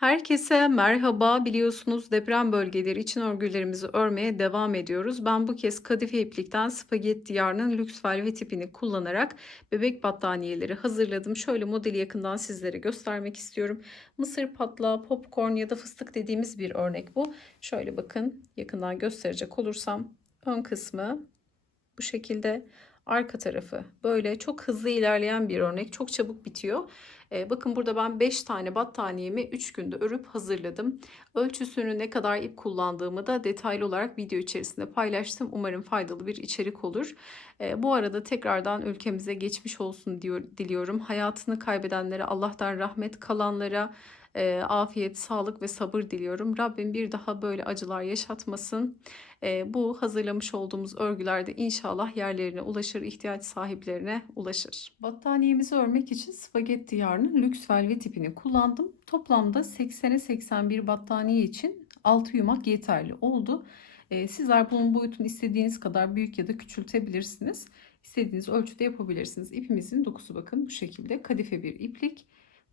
Herkese merhaba. Biliyorsunuz deprem bölgeleri için örgülerimizi örmeye devam ediyoruz. Ben bu kez kadife iplikten spagetti yarnın lüks velvet tipini kullanarak bebek battaniyeleri hazırladım. Şöyle modeli yakından sizlere göstermek istiyorum. Mısır patlağı, popcorn ya da fıstık dediğimiz bir örnek bu. Şöyle bakın yakından gösterecek olursam ön kısmı bu şekilde arka tarafı böyle çok hızlı ilerleyen bir örnek. Çok çabuk bitiyor. Ee, bakın burada ben 5 tane battaniyemi 3 günde örüp hazırladım. Ölçüsünü ne kadar ip kullandığımı da detaylı olarak video içerisinde paylaştım. Umarım faydalı bir içerik olur. Ee, bu arada tekrardan ülkemize geçmiş olsun diyor, diliyorum. Hayatını kaybedenlere Allah'tan rahmet kalanlara e, afiyet, sağlık ve sabır diliyorum. Rabbim bir daha böyle acılar yaşatmasın. E, bu hazırlamış olduğumuz örgülerde inşallah yerlerine ulaşır, ihtiyaç sahiplerine ulaşır. Battaniyemizi örmek için spagetti yarnın lüks velvet ipini kullandım. Toplamda 80'e 81 battaniye için 6 yumak yeterli oldu. E, sizler bunun boyutunu istediğiniz kadar büyük ya da küçültebilirsiniz. İstediğiniz ölçüde yapabilirsiniz. İpimizin dokusu bakın bu şekilde kadife bir iplik.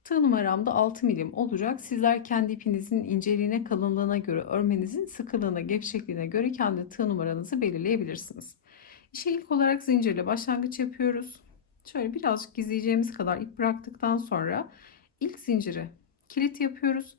Tığ numaram da 6 milim olacak. Sizler kendi ipinizin inceliğine, kalınlığına göre, örmenizin sıkılığına, gevşekliğine göre kendi tığ numaranızı belirleyebilirsiniz. İşe ilk olarak zincirle başlangıç yapıyoruz. Şöyle birazcık gizleyeceğimiz kadar ip bıraktıktan sonra ilk zinciri kilit yapıyoruz.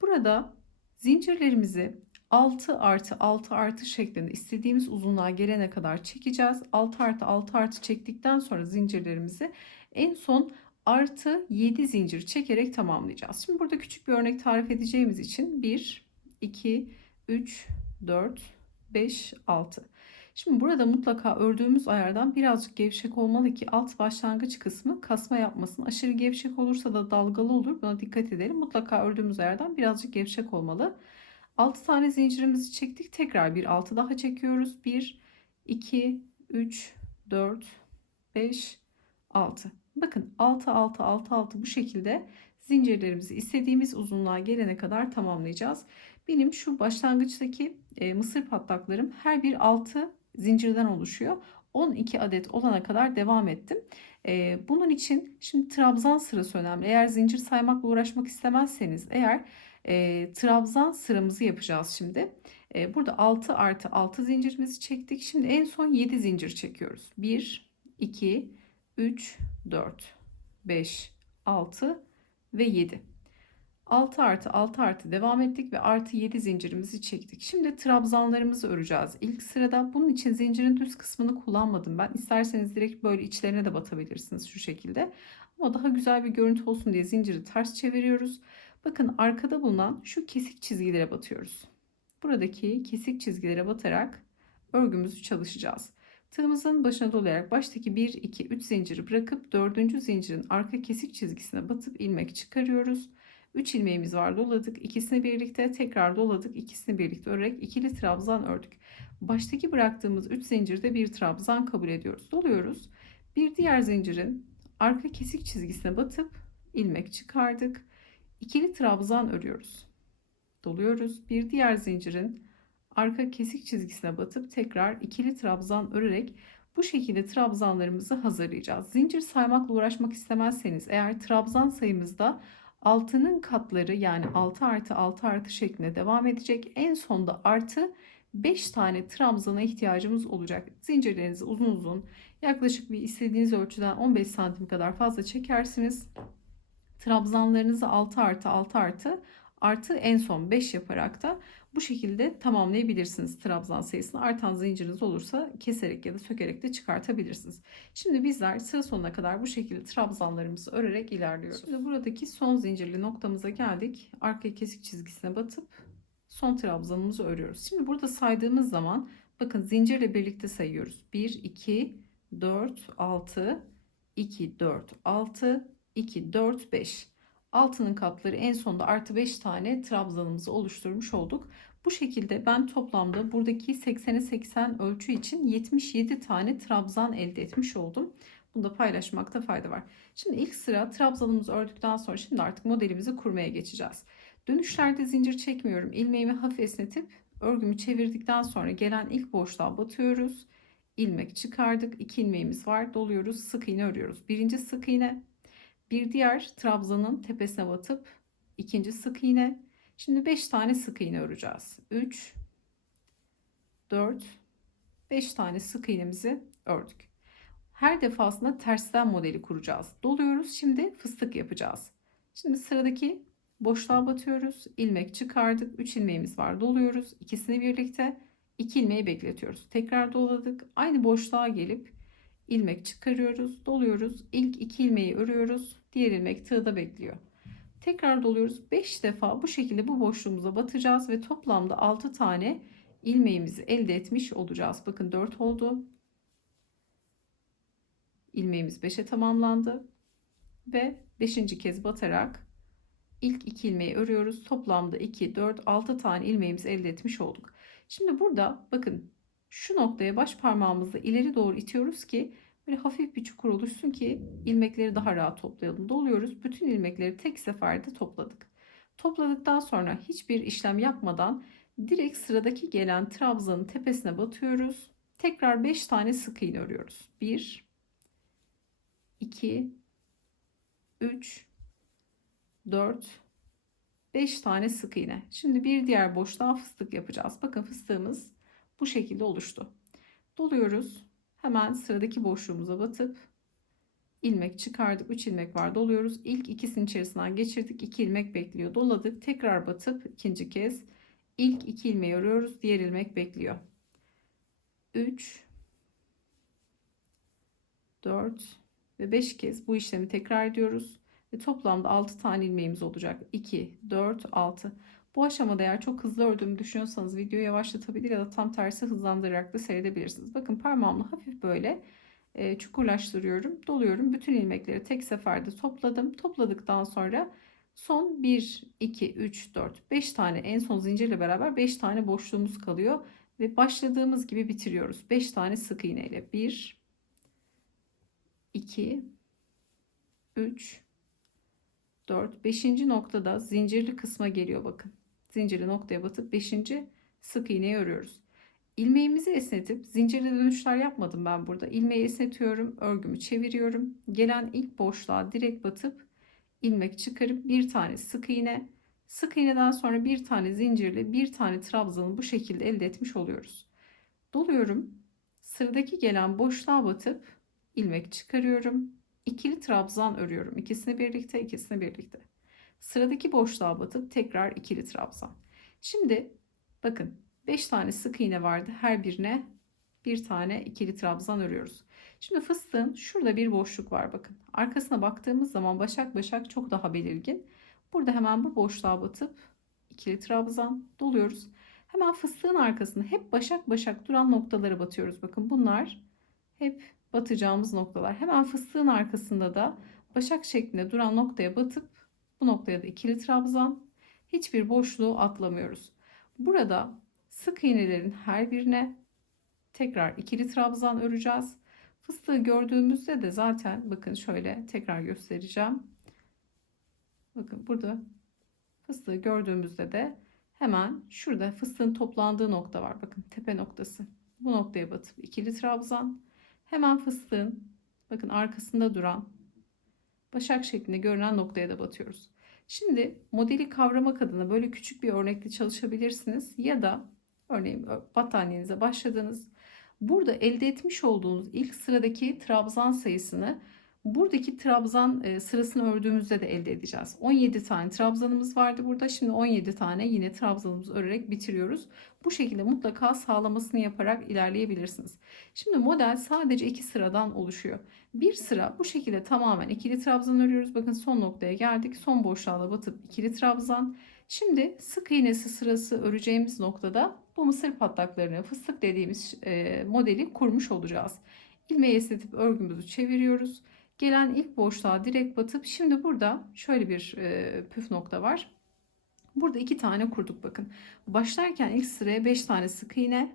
Burada zincirlerimizi 6 artı 6 artı şeklinde istediğimiz uzunluğa gelene kadar çekeceğiz. 6 artı 6 artı çektikten sonra zincirlerimizi en son artı 7 zincir çekerek tamamlayacağız. Şimdi burada küçük bir örnek tarif edeceğimiz için 1, 2, 3, 4, 5, 6. Şimdi burada mutlaka ördüğümüz ayardan birazcık gevşek olmalı ki alt başlangıç kısmı kasma yapmasın. Aşırı gevşek olursa da dalgalı olur. Buna dikkat edelim. Mutlaka ördüğümüz ayardan birazcık gevşek olmalı. 6 tane zincirimizi çektik. Tekrar bir 6 daha çekiyoruz. 1, 2, 3, 4, 5, 6. Bakın 6 6 6 6 bu şekilde zincirlerimizi istediğimiz uzunluğa gelene kadar tamamlayacağız. Benim şu başlangıçtaki e, mısır patlaklarım her bir 6 zincirden oluşuyor. 12 adet olana kadar devam ettim. E, bunun için şimdi trabzan sırası önemli. Eğer zincir saymakla uğraşmak istemezseniz eğer e, trabzan sıramızı yapacağız şimdi. E, burada 6 artı 6 zincirimizi çektik. Şimdi en son 7 zincir çekiyoruz. 1, 2, 3, 4, 5, 6 ve 7. 6 artı 6 artı devam ettik ve artı 7 zincirimizi çektik. Şimdi trabzanlarımızı öreceğiz. İlk sırada bunun için zincirin düz kısmını kullanmadım ben. İsterseniz direkt böyle içlerine de batabilirsiniz şu şekilde. Ama daha güzel bir görüntü olsun diye zinciri ters çeviriyoruz. Bakın arkada bulunan şu kesik çizgilere batıyoruz. Buradaki kesik çizgilere batarak örgümüzü çalışacağız. Tığımızın başına dolayarak baştaki 1, 2, 3 zinciri bırakıp 4. zincirin arka kesik çizgisine batıp ilmek çıkarıyoruz. 3 ilmeğimiz var doladık. İkisini birlikte tekrar doladık. İkisini birlikte örerek ikili trabzan ördük. Baştaki bıraktığımız 3 zincirde bir trabzan kabul ediyoruz. Doluyoruz. Bir diğer zincirin arka kesik çizgisine batıp ilmek çıkardık. İkili trabzan örüyoruz. Doluyoruz. Bir diğer zincirin arka kesik çizgisine batıp tekrar ikili trabzan örerek bu şekilde trabzanlarımızı hazırlayacağız. Zincir saymakla uğraşmak istemezseniz eğer trabzan sayımızda altının katları yani 6 artı 6 artı şeklinde devam edecek. En sonda artı 5 tane trabzana ihtiyacımız olacak. Zincirlerinizi uzun uzun yaklaşık bir istediğiniz ölçüden 15 santim kadar fazla çekersiniz. Trabzanlarınızı 6 artı 6 artı artı en son 5 yaparak da bu şekilde tamamlayabilirsiniz trabzan sayısını. Artan zinciriniz olursa keserek ya da sökerek de çıkartabilirsiniz. Şimdi bizler sıra sonuna kadar bu şekilde trabzanlarımızı örerek ilerliyoruz. Şimdi buradaki son zincirli noktamıza geldik. Arka kesik çizgisine batıp son trabzanımızı örüyoruz. Şimdi burada saydığımız zaman bakın zincirle birlikte sayıyoruz. 1, 2, 4, 6, 2, 4, 6, 2, 4, 5. Altının katları en sonunda artı 5 tane trabzanımızı oluşturmuş olduk. Bu şekilde ben toplamda buradaki 80'e 80 ölçü için 77 tane trabzan elde etmiş oldum. Bunu da paylaşmakta fayda var. Şimdi ilk sıra trabzanımızı ördükten sonra şimdi artık modelimizi kurmaya geçeceğiz. Dönüşlerde zincir çekmiyorum. İlmeğimi hafif esnetip örgümü çevirdikten sonra gelen ilk boşluğa batıyoruz. İlmek çıkardık. İki ilmeğimiz var. Doluyoruz. Sık iğne örüyoruz. Birinci sık iğne bir diğer trabzanın tepesine batıp ikinci sık iğne. Şimdi 5 tane sık iğne öreceğiz. 3 4 5 tane sık iğnemizi ördük. Her defasında tersten modeli kuracağız. Doluyoruz. Şimdi fıstık yapacağız. Şimdi sıradaki boşluğa batıyoruz. ilmek çıkardık. 3 ilmeğimiz var. Doluyoruz. İkisini birlikte 2 ilmeği bekletiyoruz. Tekrar doladık. Aynı boşluğa gelip ilmek çıkarıyoruz. Doluyoruz. İlk 2 ilmeği örüyoruz. Diğer ilmek tığda bekliyor. Tekrar doluyoruz. 5 defa bu şekilde bu boşluğumuza batacağız ve toplamda 6 tane ilmeğimizi elde etmiş olacağız. Bakın 4 oldu. İlmeğimiz 5'e tamamlandı. Ve 5. kez batarak ilk 2 ilmeği örüyoruz. Toplamda 2, 4, 6 tane ilmeğimizi elde etmiş olduk. Şimdi burada bakın şu noktaya baş parmağımızla ileri doğru itiyoruz ki böyle hafif bir çukur oluşsun ki ilmekleri daha rahat toplayalım. Doluyoruz. Bütün ilmekleri tek seferde topladık. Topladıktan sonra hiçbir işlem yapmadan direkt sıradaki gelen trabzanın tepesine batıyoruz. Tekrar 5 tane sık iğne örüyoruz. 1 2 3 4 5 tane sık iğne. Şimdi bir diğer boşluğa fıstık yapacağız. Bakın fıstığımız bu şekilde oluştu. Doluyoruz. Hemen sıradaki boşluğumuza batıp ilmek çıkardık. 3 ilmek var. Doluyoruz. İlk ikisinin içerisinden geçirdik. 2 ilmek bekliyor. Doladık. Tekrar batıp ikinci kez ilk 2 ilmeği örüyoruz. Diğer ilmek bekliyor. 3 4 ve 5 kez bu işlemi tekrar ediyoruz. Ve toplamda 6 tane ilmeğimiz olacak. 2, 4, 6. Bu aşamada eğer çok hızlı ördüğümü düşünüyorsanız videoyu yavaşlatabilir ya da tam tersi hızlandırarak da seyredebilirsiniz. Bakın parmağımla hafif böyle e, çukurlaştırıyorum. Doluyorum. Bütün ilmekleri tek seferde topladım. Topladıktan sonra son 1, 2, 3, 4, 5 tane en son zincirle beraber 5 tane boşluğumuz kalıyor. Ve başladığımız gibi bitiriyoruz. 5 tane sık iğne ile. 1, 2, 3, 4, 5. noktada zincirli kısma geliyor bakın. Zincirli noktaya batıp 5. sık iğneyi örüyoruz. İlmeğimizi esnetip zincirli dönüşler yapmadım ben burada. İlmeği esnetiyorum, örgümü çeviriyorum. Gelen ilk boşluğa direkt batıp ilmek çıkarıp bir tane sık iğne, sık iğneden sonra bir tane zincirli, bir tane trabzanı bu şekilde elde etmiş oluyoruz. Doluyorum. Sıradaki gelen boşluğa batıp ilmek çıkarıyorum. İkili trabzan örüyorum. İkisini birlikte, ikisini birlikte. Sıradaki boşluğa batıp tekrar ikili trabzan. Şimdi bakın 5 tane sık iğne vardı. Her birine bir tane ikili trabzan örüyoruz. Şimdi fıstığın şurada bir boşluk var bakın. Arkasına baktığımız zaman başak başak çok daha belirgin. Burada hemen bu boşluğa batıp ikili trabzan doluyoruz. Hemen fıstığın arkasında hep başak başak duran noktalara batıyoruz. Bakın bunlar hep batacağımız noktalar. Hemen fıstığın arkasında da başak şeklinde duran noktaya batıp bu noktaya da ikili trabzan. Hiçbir boşluğu atlamıyoruz. Burada sık iğnelerin her birine tekrar ikili trabzan öreceğiz. Fıstığı gördüğümüzde de zaten bakın şöyle tekrar göstereceğim. Bakın burada fıstığı gördüğümüzde de hemen şurada fıstığın toplandığı nokta var. Bakın tepe noktası. Bu noktaya batıp ikili trabzan. Hemen fıstığın bakın arkasında duran başak şeklinde görünen noktaya da batıyoruz. Şimdi modeli kavramak adına böyle küçük bir örnekle çalışabilirsiniz ya da örneğin battaniyenize başladınız. Burada elde etmiş olduğunuz ilk sıradaki trabzan sayısını buradaki trabzan e, sırasını ördüğümüzde de elde edeceğiz. 17 tane trabzanımız vardı burada. Şimdi 17 tane yine trabzanımızı örerek bitiriyoruz. Bu şekilde mutlaka sağlamasını yaparak ilerleyebilirsiniz. Şimdi model sadece iki sıradan oluşuyor. Bir sıra bu şekilde tamamen ikili trabzan örüyoruz. Bakın son noktaya geldik. Son boşluğa batıp ikili trabzan. Şimdi sık iğnesi sırası öreceğimiz noktada bu mısır patlaklarını fıstık dediğimiz e, modeli kurmuş olacağız. İlmeği esnetip örgümüzü çeviriyoruz. Gelen ilk boşluğa direkt batıp şimdi burada şöyle bir e, püf nokta var. Burada iki tane kurduk bakın. Başlarken ilk sıraya 5 tane sık iğne.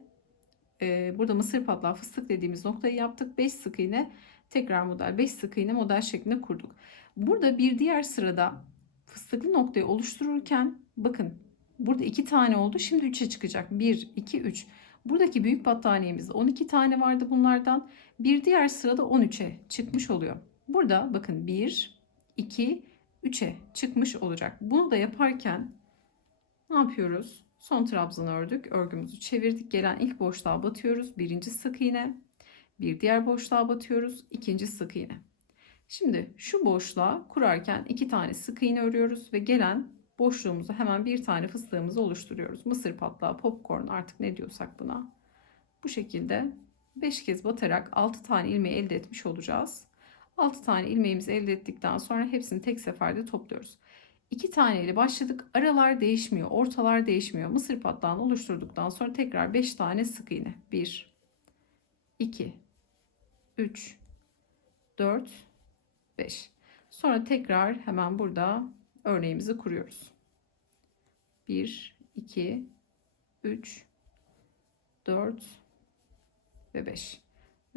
E, burada mısır patlağı fıstık dediğimiz noktayı yaptık. 5 sık iğne tekrar model 5 sık iğne model şeklinde kurduk. Burada bir diğer sırada fıstıklı noktayı oluştururken bakın burada iki tane oldu. Şimdi 3'e çıkacak. 1, 2, 3. Buradaki büyük battaniyemizde 12 tane vardı bunlardan. Bir diğer sırada 13'e çıkmış oluyor. Burada bakın 1, 2, 3'e çıkmış olacak. Bunu da yaparken ne yapıyoruz? Son trabzanı ördük. Örgümüzü çevirdik. Gelen ilk boşluğa batıyoruz. Birinci sık iğne. Bir diğer boşluğa batıyoruz. ikinci sık iğne. Şimdi şu boşluğa kurarken iki tane sık iğne örüyoruz ve gelen boşluğumuzu hemen bir tane fıstığımızı oluşturuyoruz. Mısır patlağı, popcorn artık ne diyorsak buna. Bu şekilde 5 kez batarak 6 tane ilmeği elde etmiş olacağız. 6 tane ilmeğimizi elde ettikten sonra hepsini tek seferde topluyoruz. 2 tane ile başladık. Aralar değişmiyor, ortalar değişmiyor. Mısır patlağını oluşturduktan sonra tekrar 5 tane sık iğne. 1 2 3 4 5. Sonra tekrar hemen burada örneğimizi kuruyoruz. 1 2 3 4 ve 5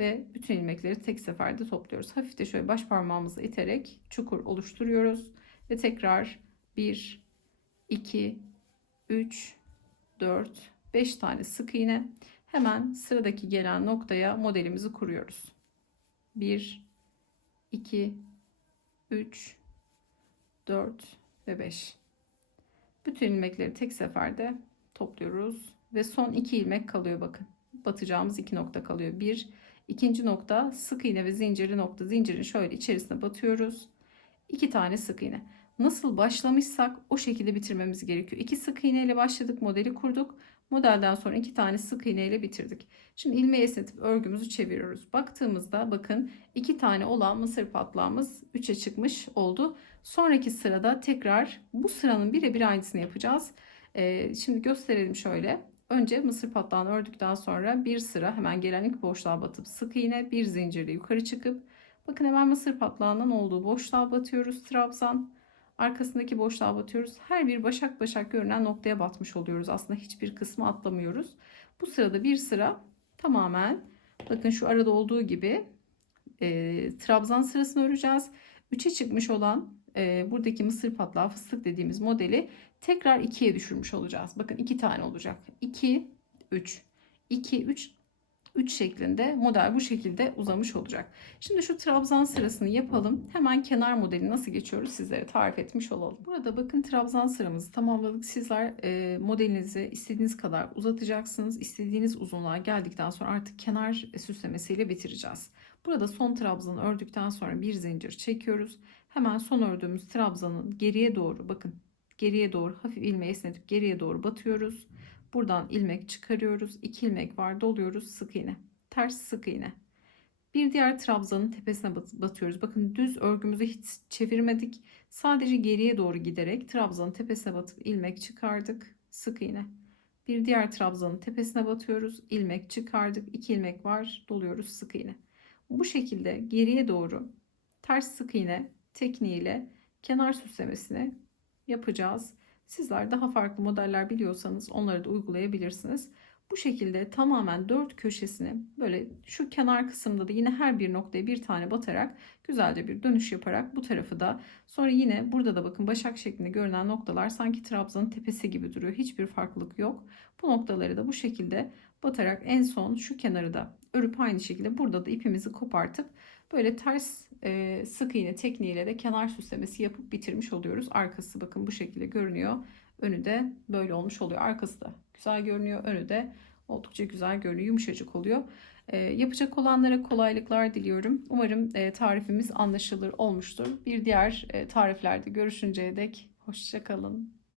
ve bütün ilmekleri tek seferde topluyoruz. Hafif de şöyle baş parmağımızla iterek çukur oluşturuyoruz ve tekrar 1 2 3 4 5 tane sık iğne hemen sıradaki gelen noktaya modelimizi kuruyoruz. 1 2 3 4 ve 5 bütün ilmekleri tek seferde topluyoruz ve son iki ilmek kalıyor bakın batacağımız iki nokta kalıyor bir ikinci nokta sık iğne ve zincirli nokta. Zincirin şöyle içerisine batıyoruz. İki tane sık iğne. Nasıl başlamışsak o şekilde bitirmemiz gerekiyor. İki sık iğne ile başladık modeli kurduk. Modelden sonra iki tane sık iğne ile bitirdik. Şimdi ilmeği esnetip örgümüzü çeviriyoruz. Baktığımızda bakın iki tane olan mısır patlağımız 3'e çıkmış oldu. Sonraki sırada tekrar bu sıranın birebir aynısını yapacağız. Ee, şimdi gösterelim şöyle Önce mısır patlağını ördükten sonra bir sıra hemen gelen ilk boşluğa batıp sık iğne bir zincirle yukarı çıkıp bakın hemen mısır patlağının olduğu boşluğa batıyoruz trabzan. Arkasındaki boşluğa batıyoruz. Her bir başak başak görünen noktaya batmış oluyoruz. Aslında hiçbir kısmı atlamıyoruz. Bu sırada bir sıra tamamen bakın şu arada olduğu gibi e, trabzan sırasını öreceğiz. 3'e çıkmış olan e, buradaki mısır patlağı fıstık dediğimiz modeli tekrar 2'ye düşürmüş olacağız. Bakın 2 tane olacak. 2, 3, 2, 3, 3 şeklinde model bu şekilde uzamış olacak. Şimdi şu trabzan sırasını yapalım. Hemen kenar modeli nasıl geçiyoruz sizlere tarif etmiş olalım. Burada bakın trabzan sıramızı tamamladık. Sizler e, modelinizi istediğiniz kadar uzatacaksınız. İstediğiniz uzunluğa geldikten sonra artık kenar süslemesiyle bitireceğiz. Burada son trabzanı ördükten sonra bir zincir çekiyoruz. Hemen son ördüğümüz trabzanın geriye doğru bakın geriye doğru hafif ilmeği esnetip geriye doğru batıyoruz. Buradan ilmek çıkarıyoruz. 2 ilmek var doluyoruz sık iğne. Ters sık iğne. Bir diğer trabzanın tepesine batıyoruz. Bakın düz örgümüzü hiç çevirmedik. Sadece geriye doğru giderek trabzanın tepesine batıp ilmek çıkardık. Sık iğne. Bir diğer trabzanın tepesine batıyoruz. ilmek çıkardık. 2 ilmek var. Doluyoruz sık iğne. Bu şekilde geriye doğru ters sık iğne tekniğiyle kenar süslemesini yapacağız. Sizler daha farklı modeller biliyorsanız onları da uygulayabilirsiniz. Bu şekilde tamamen dört köşesini böyle şu kenar kısımda da yine her bir noktaya bir tane batarak güzelce bir dönüş yaparak bu tarafı da sonra yine burada da bakın başak şeklinde görünen noktalar sanki trabzanın tepesi gibi duruyor. Hiçbir farklılık yok. Bu noktaları da bu şekilde batarak en son şu kenarı da örüp aynı şekilde burada da ipimizi kopartıp böyle ters e, sık iğne tekniğiyle de kenar süslemesi yapıp bitirmiş oluyoruz. Arkası bakın bu şekilde görünüyor. Önü de böyle olmuş oluyor. Arkası da güzel görünüyor. Önü de oldukça güzel görünüyor. Yumuşacık oluyor. E, yapacak olanlara kolaylıklar diliyorum. Umarım e, tarifimiz anlaşılır olmuştur. Bir diğer e, tariflerde görüşünceye dek hoşçakalın.